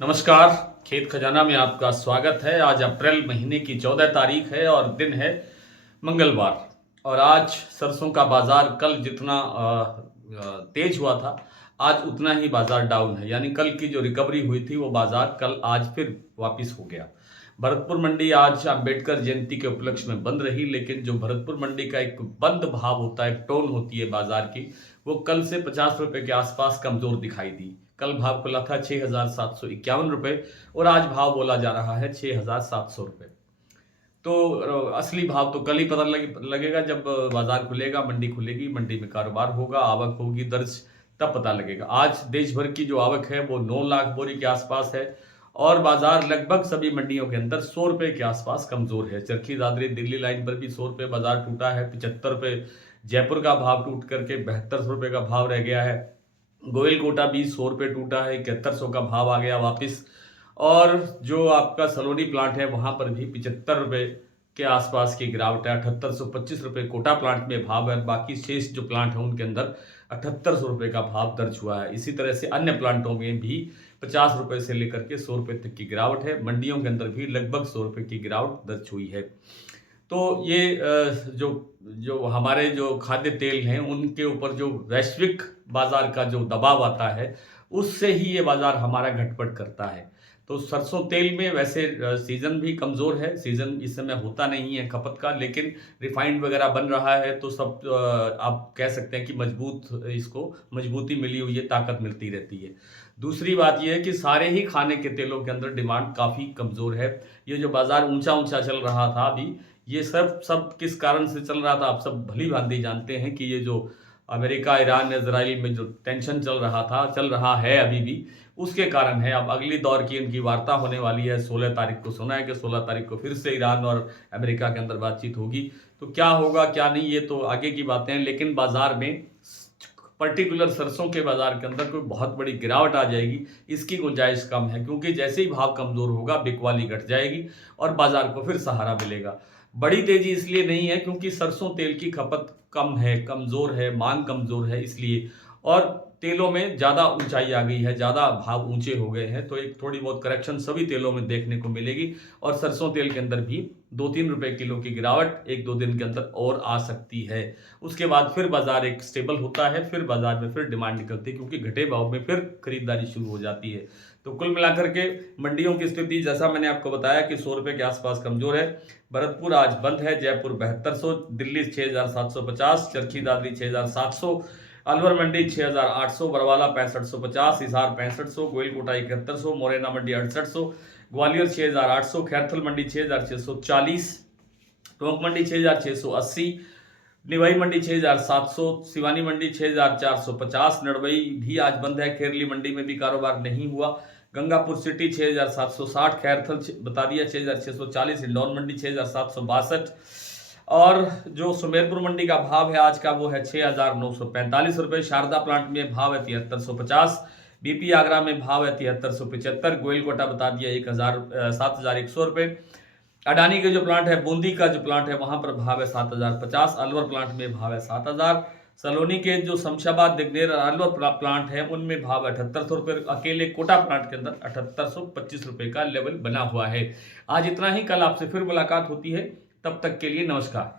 नमस्कार। खेत खजाना में आपका स्वागत है। आज अप्रैल महीने की 14 तारीख है और दिन है मंगलवार। और आज सरसों का बाजार कल जितना तेज हुआ था, आज उतना ही बाजार डाउन है। यानी कल की जो रिकवरी हुई थी वो बाजार कल आज फिर वापस हो गया। भरतपुर मंडी आज अंबेडकर जयंती के उपलक्ष्य में बंद रही, लेकिन जो भरतपुर मंडी का एक बंद भाव होता है, टोन होती है बाजार की, वो कल से 50 रुपए के आसपास कमजोर दिखाई दी। कल भाव खुला था 6,751 रुपए और आज भाव बोला जा रहा है 6,700 रुपए। तो असली भाव तो कल ही पता लगेगा जब बाजार खुलेगा, मंडी खुलेगी, मंडी में कारोबार होगा, आवक होगी दर्ज, तब पता लगेगा। आज देश भर की जो आवक है वो 9 लाख बोरी के आसपास है और बाजार लगभग सभी मंडियों के अंदर 100 रुपए के आसपास कमजोर है। चरखी दादरी दिल्ली लाइन पर भी 100 रुपए बाजार टूटा है। 75 रुपए जयपुर का भाव टूट करके 72 रुपए का भाव रह गया है। गोयल कोटा भी 100 रुपए टूटा है, 7100 का भाव आ गया वापस। और जो आपका सलोनी प्लांट है वहां पर भी 75 रुपए के आसपास की गिरावट है। 7825 रुपए कोटा प्लांट में भाव है। बाकी शेष जो प्लांट है उनके अंदर 7800 रुपए का भाव दर्ज हुआ है। इसी तरह से अन्य प्लांटों में भी 50 रुपए से लेकर के 100 रुपए तक की गिरावट है। मंडियों के अंदर भी लगभग 100 रुपए की गिरावट दर्ज हुई है। तो ये जो जो हमारे जो खाद्य तेल हैं उनके ऊपर जो वैश्विक बाजार का जो दबाव आता है, उससे ही ये बाजार हमारा घटपट करता है। तो सरसों तेल में वैसे सीजन भी कमज़ोर है, सीजन इस समय होता नहीं है खपत का, लेकिन रिफाइंड वगैरह बन रहा है तो सब आप कह सकते हैं कि इसको मजबूती मिली हुई है, ताकत मिलती रहती है। दूसरी बात यह है कि सारे ही खाने के तेलों के अंदर डिमांड काफ़ी कमज़ोर है। ये जो बाजार ऊंचा ऊंचा चल रहा था अभी, ये सब सब किस कारण से चल रहा था आप सब भली भांति जानते हैं कि ये जो अमेरिका ईरान इजराइल में जो टेंशन चल रहा है अभी भी, उसके कारण है। अब अगली दौर की इनकी वार्ता होने वाली है। 16 तारीख को सुना है कि 16 तारीख को फिर से ईरान और अमेरिका के अंदर बातचीत होगी। तो क्या होगा क्या नहीं ये तो आगे की बातें हैं, लेकिन बाजार में पर्टिकुलर सरसों के बाजार के अंदर कोई बहुत बड़ी गिरावट आ जाएगी, इसकी गुंजाइश कम है। क्योंकि जैसे ही भाव कमजोर होगा बिकवाली घट जाएगी और बाजार को फिर सहारा मिलेगा। बड़ी तेजी इसलिए नहीं है क्योंकि सरसों तेल की खपत कम है, कमजोर है, मांग कमजोर है इसलिए। और तेलों में ज़्यादा ऊंचाई आ गई है, ज़्यादा भाव ऊंचे हो गए हैं, तो एक थोड़ी बहुत करेक्शन सभी तेलों में देखने को मिलेगी। और सरसों तेल के अंदर भी 2-3 रुपए किलो की गिरावट 1-2 दिन के अंदर और आ सकती है। उसके बाद फिर बाजार एक स्टेबल होता है, फिर बाजार में फिर डिमांड निकलती है क्योंकि घटे भाव में फिर खरीदारी शुरू हो जाती है। तो कुल मिलाकर के मंडियों की स्थिति जैसा मैंने आपको बताया कि 100 रुपए के आसपास कमजोर है। भरतपुर आज बंद है, जयपुर 7200, दिल्ली 6750, चरखी दादरी 6700, अलवर मंडी 6800, बरवाला 6550, हिसार 6500, गोइलकोटा 7100, मोरेना मंडी 6800, ग्वालियर 6800, खैरथल मंडी 6640, टोंक मंडी 6680, निवाई मंडी 6700, सिवानी मंडी 6450, नड़बई भी आज बंद है। खेरली मंडी में भी कारोबार नहीं हुआ। गंगापुर सिटी 6760, खैरथल बता दिया 6640, इंदौर मंडी 6762 और जो सुमेरपुर मंडी का भाव है आज का वो है 6,945 रुपए। शारदा प्लांट में भाव है 7350, बीपी आगरा में भाव है 7375, गोइलकोटा बता दिया 7,100 रुपए। अडानी के जो प्लांट है, बूंदी का जो प्लांट है वहां पर भाव है 7,050, अलवर प्लांट में भाव है 7,000। सलोनी के जो शमशाबाद दिग्नेर अलवर प्लांट है उनमें भाव 7800 रुपए। अकेले कोटा प्लांट के अंदर 7825 रुपए का लेवल बना हुआ है। आज इतना ही, कल आपसे फिर मुलाकात होती है, तब तक के लिए नमस्कार।